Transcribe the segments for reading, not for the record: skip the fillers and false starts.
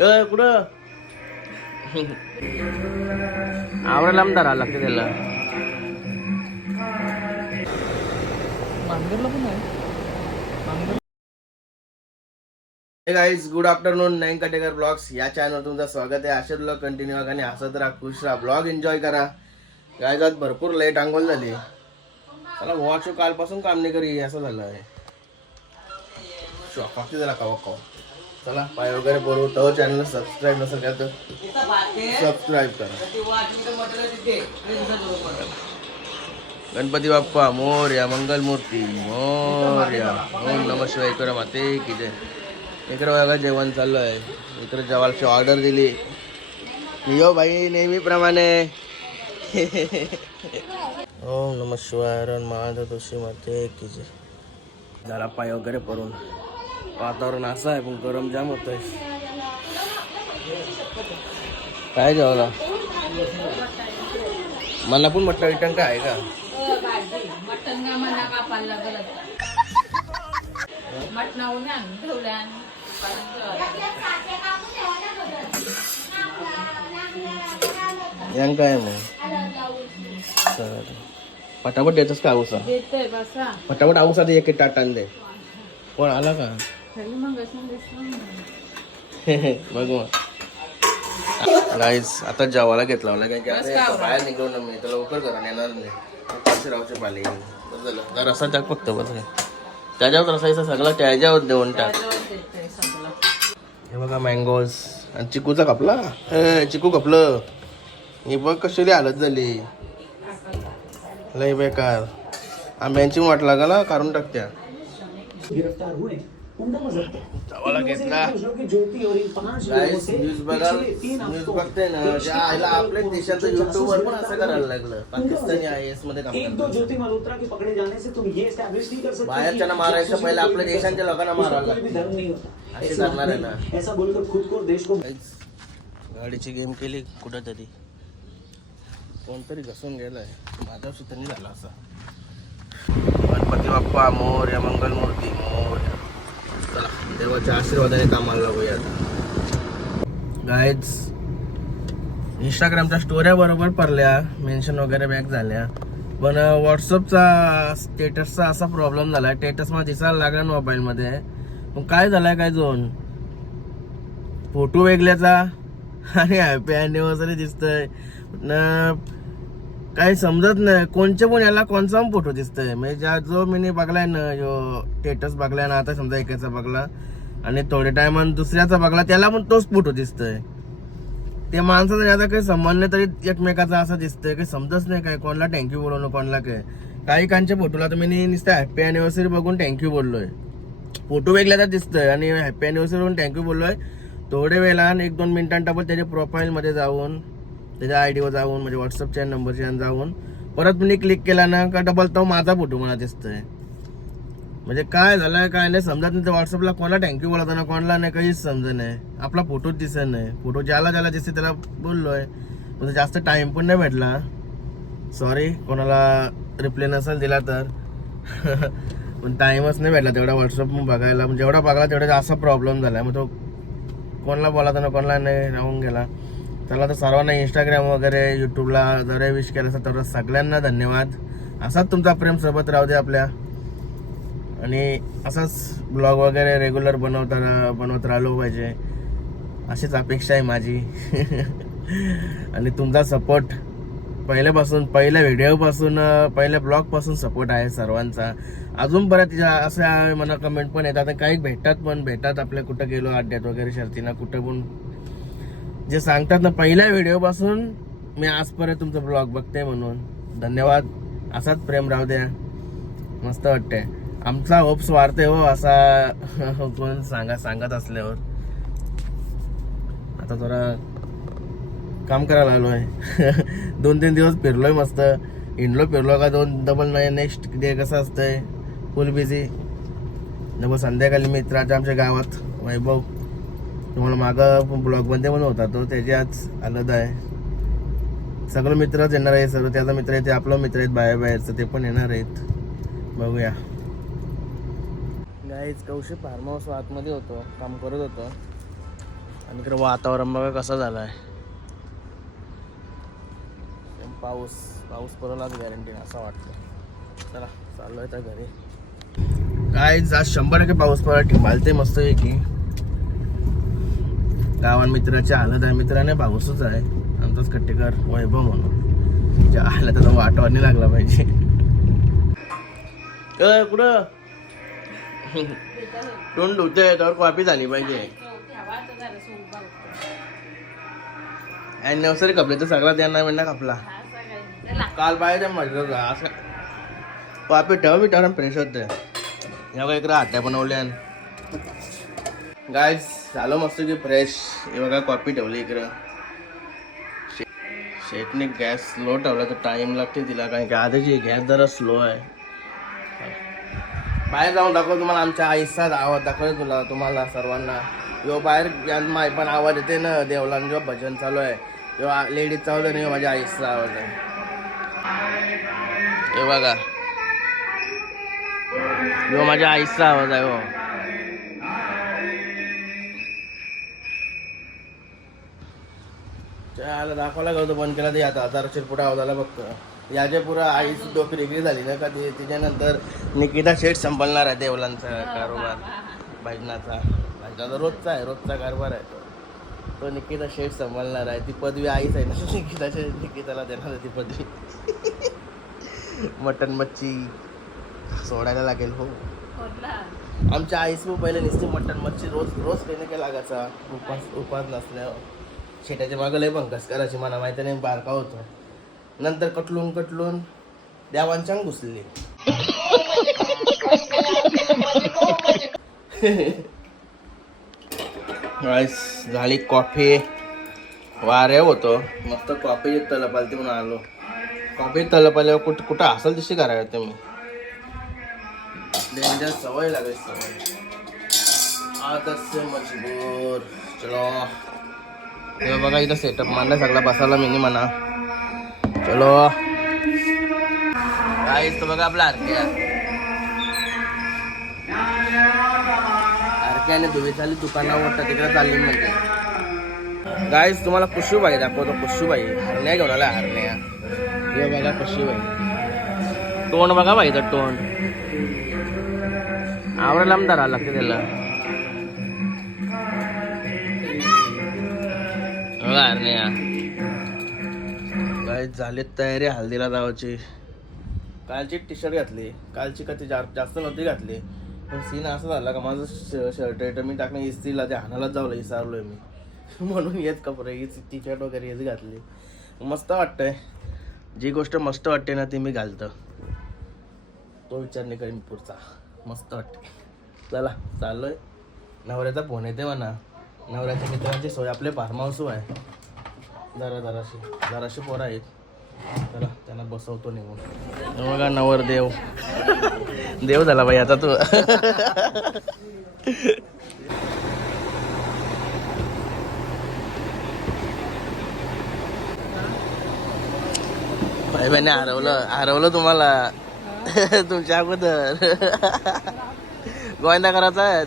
कुठं आवरायला आमदार आला लागते त्याला. Guys good afternoon. Nayan Katekar blogs या चॅनलवर तुमचं स्वागत आहे. असेच ब्लॉग कंटिन्यू आणि हसत राहा, खुश राहा, ब्लॉग एन्जॉय करा. गाईज आज भरपूर लेट आंघोळ झाली. चला वॉच कालपासून काम नाही करी असं झालं आहे. शॉक झाला का. चला पाय वगैरे बोलू. तो चॅनल सबस्क्राईब नसेल का तर सबस्क्राईब करा. गणपती बाप्पा मोरया, मंगलमूर्ती मोरया, ओम नमः शिवाय. इकडे माते की जय. इकडे बघा जेवण चालू आहे. इकडे जेवायची ऑर्डर दिली. यो भाई नेहमीप्रमाणे. ओम नमः शिवाय. महादेव तुळशी माते की जय. झाला पाय वगैरे पडून. वातावरण असं आहे पण गरम जाम होत आहे. काय जेवला मला पण मटण विटण काय आहे का. यांग काय मग पटापट देतस का आऊसा. पटापट आऊसा दे. एक टाटान दे. कोण आला का बघ मग. गाईस आता जेवायला घेतला मला काय बाहेर निघलो ना मी तर लवकर करा येणार नाही. रावचे पाले झालं रसा टाक फक्त बस. त्याच्यावर रसायचा सगळा त्याच्यावर देऊन टाक. हे बघा मँगोज आणि चिकूचा कपला. चिकू कपलं. हे बघ कशी हालत झाली लय बेकार. आंब्यांची वाट लागला काढून टाकत्या. गिरफ्तार हुए चावाला घेतला. न्यूज बघते ना त्या आईला आपल्या देशाचं युट्यूबवर पण असं करायला लागलं. पाकिस्तानी IAS मध्ये काम करतात. बाहेरच्या मारायचं पहिले आपल्या देशांच्या लोकांना मारायला लागतं. असे करणार आहे ना. गाडीची गेम केली कुठं तरी कोणतरी घसून गेलाय. माझा सुद्धा नाही झाला असा. गणपती बाप्पा मोरया, मंगलमूर्ती मोरया. चला देवाच्या आशीर्वादाने कामाला लागूया. गाईज इंस्टाग्रामच्या स्टोऱ्या बरोबर पडल्या, मेन्शन वगैरे बॅक झाल्या. पण व्हॉट्सअपचा स्टेटसचा असा प्रॉब्लेम झाला. स्टेटस मला दिसायला लागला मोबाईलमध्ये. मग काय झालाय काय दोन फोटो वेगळ्याचा आणि हॅपी अॅनिव्हर्सरी दिसतंय ना. काही समजत नाही कोणच्या पण याला कोणचा पण फोटो दिसतंय. म्हणजे ज्या जो मी बघलाय ना जो स्टेटस बघलाय ना आता समजा एकाचा बघला आणि थोड्या टायमान दुसऱ्याचा बघला त्याला पण तोच फोटो दिसतोय. त्या माणसाचा आता काही संबंध नाही तरी एकमेकाचा असं दिसतंय. काही समजत नाही काय कोणाला थँक्यू बोलवणं कोणाला काय. काही कांच्या फोटोला तर मी नुसतं हॅपी अॅनिव्हर्सरी बघून थँक्यू बोललोय. फोटो वेगळ्याचा दिसतोय आणि हॅपी अॅनिव्हर्सरी बघून थँक्यू बोललोय. थोड्या वेळेला 1-2 मिनिटांनी डबल त्याच्या प्रोफाईलमध्ये जाऊन त्याच्या आयडीवर जाऊन म्हणजे व्हॉट्सअपच्या नंबरच्या जाऊन परत मी क्लिक केला ना का डबल तो माझा फोटो मला दिसतोय. म्हणजे काय झालं काय नाही समजत नाही. तर व्हॉट्सअपला कोणाला थँक्यू बोलत ना कोणाला नाही काहीच समजत नाही. आपला फोटोच दिसत नाही. फोटो ज्याला दिसते त्याला बोललोय. म्हणजे जास्त टाइम पण नाही भेटला. सॉरी कोणाला रिप्लाय नसेल दिला तर. पण टाइमच नाही भेटला तेवढा व्हॉट्सअप बघायला. म्हणजे जेवढा बघायला तेवढा असा प्रॉब्लेम झाला. मग तो कोणाला बोलायचा ना कोणाला नाही राहून गेला. त्याला तर सर्वांना इंस्टाग्राम वगैरे युट्यूबला जर विश केलं असेल तर सगळ्यांना धन्यवाद. असाच तुमचा प्रेम सोबत राहू दे आपल्या. आणि असाच ब्लॉग वगैरे रेग्युलर बनवत राहिलो पाहिजे अशीच अपेक्षा आहे माझी. आणि तुमचा सपोर्ट पहिल्यापासून पहिल्या व्हिडिओपासून पहिल्या ब्लॉगपासून सपोर्ट आहे सर्वांचा. अजून बऱ्याच अशा मला कमेंट पण येतात. काही भेटतात आपल्या कुठं गेलो अड्ड्यात वगैरे शर्तीना कुठं पण जे सांगतात ना पहिल्या व्हिडिओपासून मी आजपर्यंत तुमचा ब्लॉग बघते म्हणून धन्यवाद. असाच प्रेम राहू द्या. मस्त वाटतंय. आमचा होप्स वाढते हो असा कोण सांगत असल्यावर. आता जरा काम करायला आलोय. 2-3 दिवस फिरलोय मस्त फिरलो का 2 डबल नेक्स्ट डे कसं असतंय फुल बिझी. डबल संध्याकाळी मित्राच्या आमच्या गावात वैभव तुम्हाला मागं ब्लॉगमध्ये पण होता तो त्याची आज आनंद आहे. सगळं मित्रच येणार आहे. सर्व त्याचा मित्र आहे ते आपला मित्र आहेत बाहेरचं ते पण येणार आहेत. बघूया. गाईज कौशी फार्म हाऊस आतमध्ये होतो काम करत होतो. आणि इकडे वातावरण बघा कसं झालं आहे. पाऊस पाऊस पडलाच गॅरंटी असं वाटतं. चला चालू आहे त्या घरी. काय आज 100% पाऊस पडला टिंबालते मस्त आहे की. गावात मित्राची हालत आहे. मित्राने पाऊसच आहे आमचाच कट्टेकर वैभव म्हणून. ज्या आला त्याचा वाटवा नाही लागला पाहिजे. कुठं तोंड धुते त्यावर कॉपी झाली पाहिजे. नवसरी कपडे तर सगळा त्यांना मिळणार कापला काल पाहिजे म्हटलं असं कॉपी ठेव मी ठेवून फ्रेश होते. या बघा इकडे हात्या बनवल्या गायज झालं मस्त की फ्रेश. हे बघा कॉपी ठेवली इकडं. शेटने गॅस स्लो ठेवला तर टाइम लागते तिला कारण की आधीची गॅस जरा स्लो आहे. बाहेर जाऊन दाखव तुम्हाला आमच्या आईचा आवाज दाखवला तुला तुम्हाला सर्वांना. यो बाहेर माय पण आवाज येते ना देवला जेव्हा भजन चालू आहे तेव्हा लेडीज चालू नाही माझ्या आईचा आवाज आहे. हे बघा यो माझ्या आईचा आवाज आहे. हो त्याला दाखवला गेलो बंद केला ते आता 1000 शिरपुटा आवाज आला बघतो. याच्या पुरा आईची डोकी वेगळी झाली ना का ती. त्याच्यानंतर निकिता शेठ संपलणार आहे देवलांचा कारोबार भजनाचा. रोजचा आहे रोजचा कारभार आहे तो निकिता शेठ संभाळणार आहे. ती पदवी आईच आहे ना निकिताला देणार ती पदवी. मटन मच्छी सोडायला लागेल. हो आमच्या आईस पहिले नुसती मटन मच्छी रोज रोज काही नाही लागायचा उपास नसल्यावर. शेटाच्या मागं लय पंकस करायची मला माहिती नाही बारका होतो. नंतर कटलून देवांच्यान घुसली. झाली कॉफी वाऱ्या होतो मस्त. कॉफी तलपालती म्हणून आलो. कॉफी तलपाल्यावर कुठं असेल तशी करायला तुम्ही. डेंजर सवय लागेल सवय. आदत से मजबूर. चलो हे बघा इथं सेटअप मांडला सगळा बसायला मिनी म्हणा. चलो काहीच तो बघा आपला आरक्याने धुवी चालली दुकानावर तिकडे चालली म्हणजे. गाईस तुम्हाला पुशूबाई दाखवतो. पुशूबाई हरण्या घेऊन आला. हरण्या हे बघा पुशूबाई. तोंड बघा बाईचं तोंड आवडायला आमदार आला लागते त्याला. बघा हरण्या. गाईस झाली तयारी हल्दीला जावाची. कालची टी शर्ट घातली. कालची कधी जास्त नव्हती घातली पण सीन असं झाला का माझं शर्ट आहे मी टाकणं इस्त्रीला ते हाणालाच जावलं विसरलोय मी. म्हणून हेच कपडे हीच टी शर्ट वगैरे हेच घातली. मस्त वाटतंय. जी गोष्ट मस्त वाटते ना ती मी घालतो. तो विचार नाही करीन पुढचा. मस्त वाटते. चला चाललोय. नवऱ्याचा फोन येते म्हणा. नवऱ्याच्या मित्रांची सोय आपले फार्म हाऊस आहे. जराशी पोरं आहेत. चला त्यांना बसवतो निघून. बघा नवर देव देव झाला बाई आता तू. भाई बहिणी हरवलं तुम्हाला तुमच्या अगोदर. गोविंदा करायचा आहे.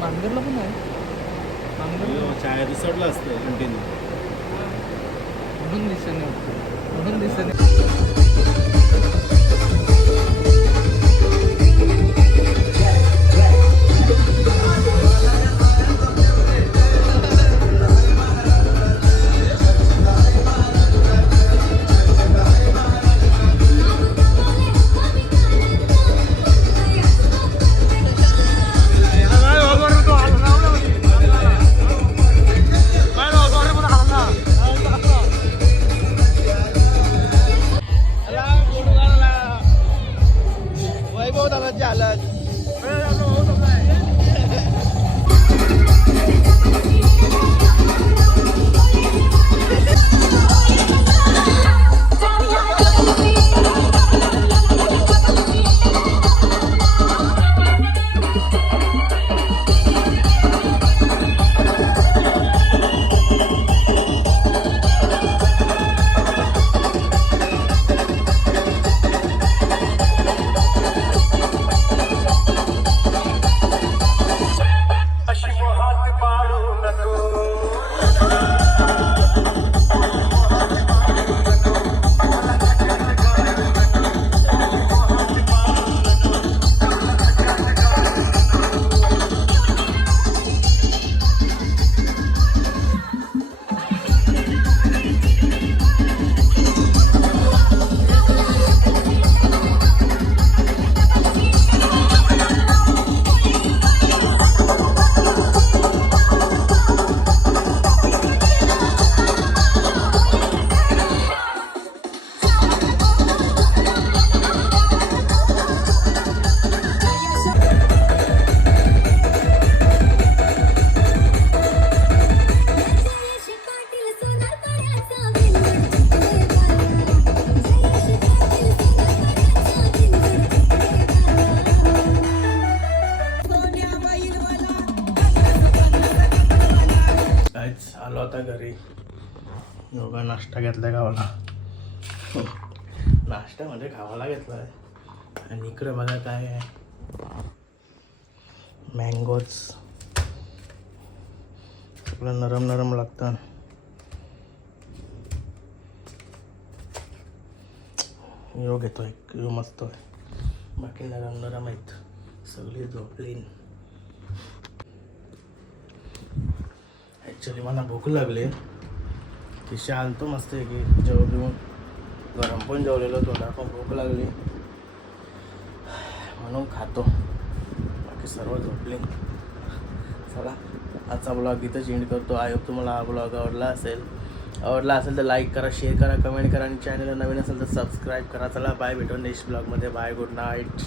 मांगरला पण आहे. चाय रिसॉर्टला असतं कंटिन्यू म्हणून दिसणे आलो आता घरी. योगा नाश्ता घेतलाय गावाला. नाश्ता म्हणजे गावाला घेतलाय. आणि इकडे बघा काय आहे, मँगोज. सगळं नरम नरम लागतं. यो घेतोय, यो मस्त आहे. बाकी नरम नरम आहेत. सगळी झोपली. ॲक्च्युली मला भूक लागली. तिशी आलतो मस्त आहे की जेव घेऊन. गरम पण जेवलेलो, थोडा पण भूक लागली म्हणून खातो. बाकी सर्व झोपले. चला आजचा ब्लॉग इथंच एंड करतो. आय होप तुम्हाला हा ब्लॉग आवडला असेल तर लाईक करा, शेअर करा, कमेंट करा आणि चॅनलला नवीन असेल तर सबस्क्राईब करा. चला बाय, भेटू नेक्स्ट ब्लॉगमध्ये. Bye, good night.